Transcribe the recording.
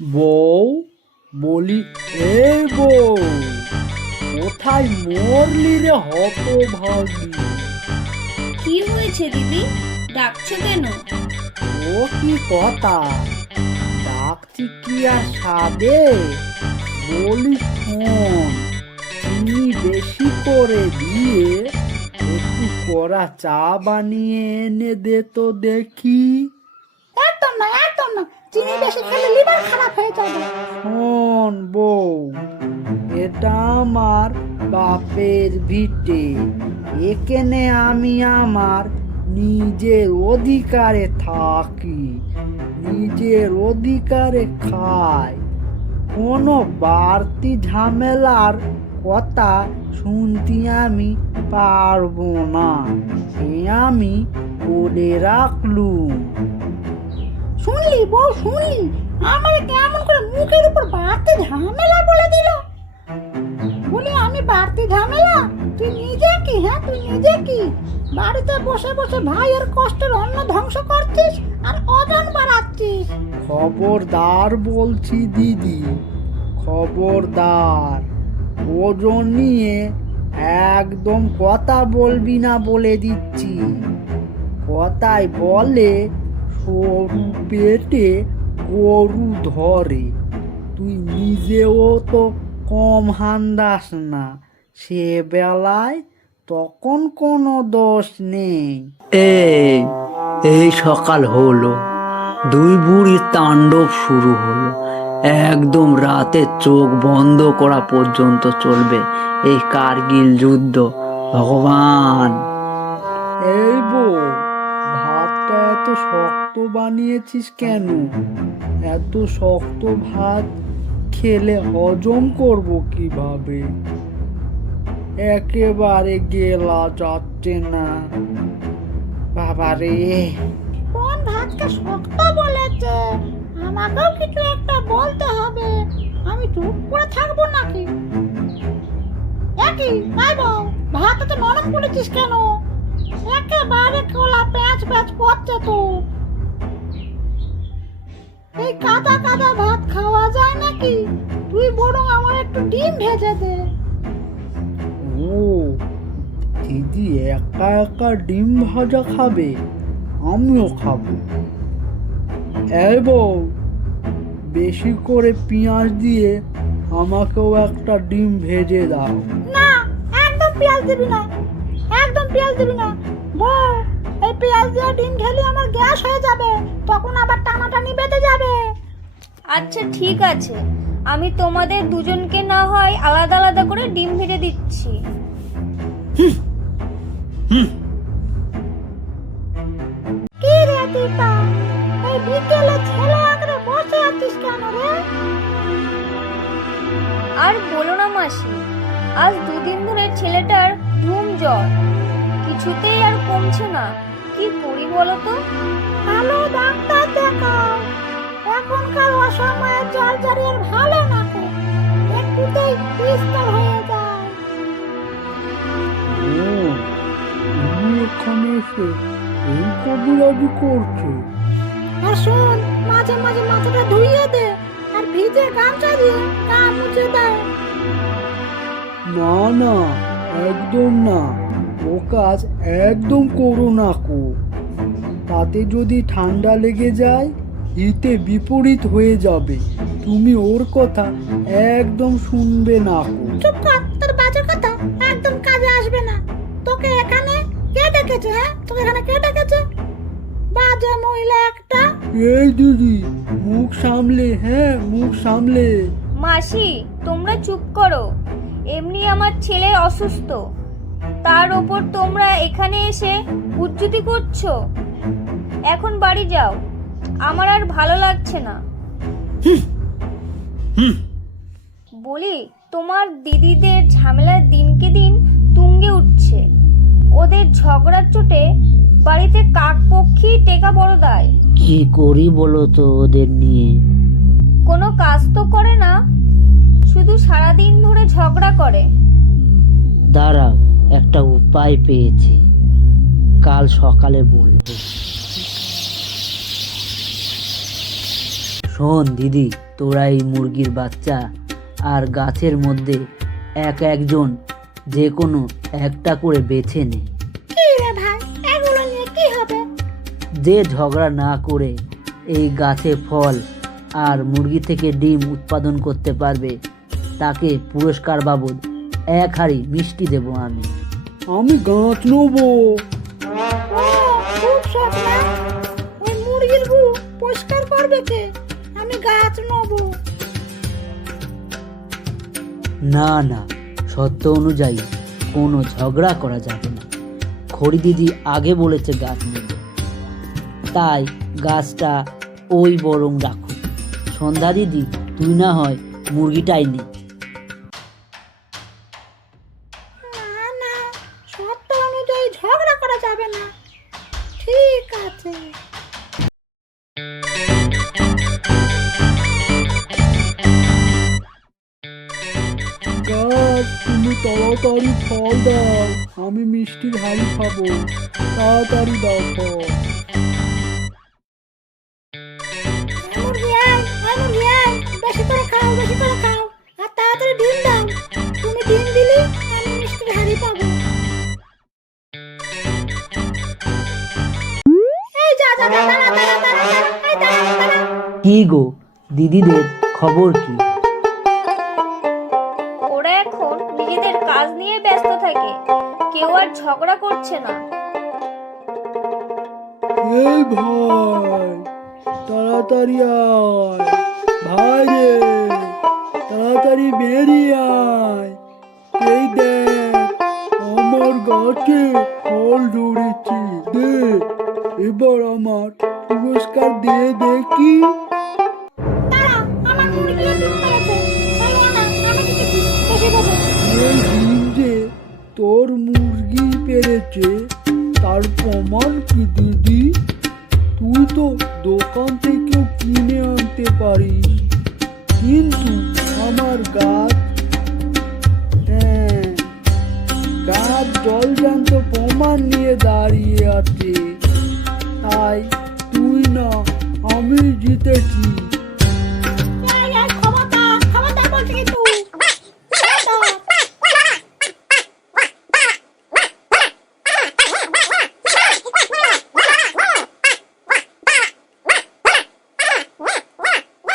বউ, বলি এই বউ, কোথায় মরলি রে হতভাগী? কি হয়েছে দিদি, ডাকছো কেন? ও কি কথা, ডাকছি কি আর সাদে? বলি শোন, চিনি বেশি করে দিয়ে একটু কড়া চা বানিয়ে এনে দে তো দেখি। একদম না, একদম না, চিনি বেশি খেলে লিভার খারাপ হয়ে যাবে। শোন বউ, এটা আমার বাপের ভিটে, এখানে আমি আমার নিজের অধিকারে থাকি, নিজের অধিকারে খাই। কোনো বাড়তি ঝামেলার কথা শুনতে আমি পারবো না, এ আমি বলে রাখলুম। শুনলি বউ, শুনলি আমার কেমন করে মুখের উপর বাড়তি ঝামেলা বলে দিল। বলি আমি বাড়তি ঝামেলা? তুই নিজে কি, হ্যাঁ তুই নিজে কি বাড়িতে বসে বসে ভাইয়ের কষ্টের অন্ন ধ্বংস করছিস আর ওজন বাড়াচ্ছিস? খবরদার বলছি দিদি, খবরদার, ওজন নিয়ে একদম কথা বলবি না বলে দিচ্ছি। কথায় বলে সরু পেটে গরু ধরে, তুই নিজেও তো কম হান্দাস না, সে বেলায় তখন কোনো দোষ নেই। এই সকাল হলো, দুই বুড়ির তাণ্ডব শুরু হলো, একদম রাতে চোখ বন্ধ করা পর্যন্ত চলবে এই কার্গিল যুদ্ধ। ভগবান! এই বউ, ভাতটা এত শক্ত বানিয়েছিস কেন? এত শক্ত ভাত খেলে হজম করব কিভাবে? একেবারে গেলা যাচ্ছে না বাবারে। কোন ভাতকে শক্ত বলেছে? আমাকেও কিছু একটা বলতে হবে, আমি চুপ করে থাকবো নাকি? একই তাই বল, ভাত তো নরম করেছিস কেন? একেবারে খোলা প্যাঁচ প্যাঁচ করছে তো। এই কাদা কাদা ভাত খাওয়া যায় নাকি? তুই বরং আমার একটু ডিম ভেজে দে। ও দিদি একা একা ডিম ভাজা খাবে, আমিও খাবো। এই বউ, বেশি করে পেঁয়াজ দিয়ে আমাকেও একটা ডিম ভেজে দাও। না, একদম পেঁয়াজ দিবি না, একদম পেঁয়াজ দিবি না বল। এই পেঁয়াজ দিয়ে ডিম খেলে আমার গ্যাস হয়ে যাবে, তখন আবার টানাটানি বেঁধে যাবে। আচ্ছা ঠিক আছে, আমি তোমাদের দুজনকে না হয় আলাদা আলাদা করে ডিম ভেজে দিচ্ছি। কি রে দীপা, এই বিকেলে ছেলে আঁকড়ে বসে আছিস কেন রে? আর বলো না মাসি, আজ দুদিন ধরে ছেলেটার ধুম জ্বর, কিছুতেই আর কমছে না। কি করি বলো তো? ভালো ডাক্তার দেখাও, এখনকার অসময়ে জ্বর জ্বরের ভালো না কো, একটুতেই বিস্তার হয়ে যায়। ও, তুমি এখানে এসে এই কবিরাজি করছে? আর শোন, মাঝে মাঝে মাথাটা ধুইয়ে দে আর ভিজে গামছা দিয়ে গা মুছে দে। না না, একদম না, ও কাজ একদম করো না কো। তাতে যদি ঠান্ডা লেগে যায় হিতে বিপরীত হয়ে যাবে, তুমি ওর কথা একদম শুনবে না কো। চুপ কর, তোর বাজে কথা একদম কাজে আসবে না। তোকে এখানে কে ডেকেছে, হ্যাঁ তোকে এখানে কে ডেকেছে? বাজে মহিলা একটা। এই দিদি, মুখ সামলে, হ্যাঁ মুখ সামলে। মাসি তোমরা চুপ করো, এমনি আমার ছেলে অসুস্থ, তার ওপর তোমরা এখানে এসে উজ্জুতি করছো। এখন বাড়ি যাও, আমার আর ভালো লাগছে না। বলি, তোমার দিদিদের ঝামেলা দিনকে দিন তুঙ্গে উঠছে, ওদের ঝগড়ার চোটে বাড়িতে কাকপক্ষী টেকা বড় দায়। কি করি বলো তো ওদের নিয়ে? কোনো কাজ তো করে না, শুধু সারাদিন ধরে ঝগড়া করে। দাঁড়াও, একটা উপায় পেয়েছি, কাল সকালে বলবো। শোন দিদি, তোরা এই মুরগির বাচ্চা আর গাছের মধ্যে একজন যে কোনো একটা করে বেছে নে। কি রে ভাই, এগুলো নিয়ে কি হবে? যে ঝগড়া না করে এই গাছে ফল আর মুরগি থেকে ডিম উৎপাদন করতে পারবে তাকে পুরস্কার বাবদ 1 হাঁড়ি মিষ্টি দেব আমি। আমি গাছ নেবো। ও, খুব শখ না? ওই মুরগির গু পরিষ্কার করবে কে? আমি গাছ নেবো। না না, সত্য অনুযায়ী কোনো ঝগড়া করা যাবে না। খড়ি দিদি আগে বলেছে গাছ নেবে, তাই গাছটা ওই বরং রাখো। সন্ধ্যা দিদি, তুই না হয় মুরগিটাই নে। না না, শর্ত অনুযায়ী ঝগড়া করা যাবে না। ঠিক আছে। গাছ, তুমি তাড়াতাড়ি ফল দাও, আমি মিষ্টির হাড়ি খাবো। তাড়াতাড়ি দাও ফল। মুরগি আয়, মুরগি আয়, বেশি করে খাও, বেশি করে খাও, আর তাড়াতাড়ি ডিম দাও। তুমি ডিম দিলে আমি মিষ্টির হাড়ি পাবো। এই যা যা যা, দাঁড়া দাঁড়া দাঁড়া, এই দাঁড়া দাঁড়া। কি গো, দিদিদের খবর কি? ওরা এখন নিজেদের কাজ নিয়ে ব্যস্ত থাকে, কেউ আর ঝগড়া করছে না। এই ভাই, তাড়াতাড়ি আয়। ভাই রে, তাড়াতাড়ি বেরিয়ে আয়। এই দেখ, আমার গাছে ফল ধরেছে। দে, এবার আমার পুরস্কার দিয়ে দেখি। দাঁড়া, আমার মুরগিও ডিম পেড়েছে। বলো না, আমি কিছু বেশি বলবো। এই ডিম যে তোর মুরগি পেরেছে তার প্রমাণ কি দিদি? তুই তো দোকান থেকেও কিনে আনতে পারিস, কিন্তু আমার গাছ, হ্যাঁ, গাছ জলজান্ত প্রমাণ নিয়ে দাঁড়িয়ে আছে। তাই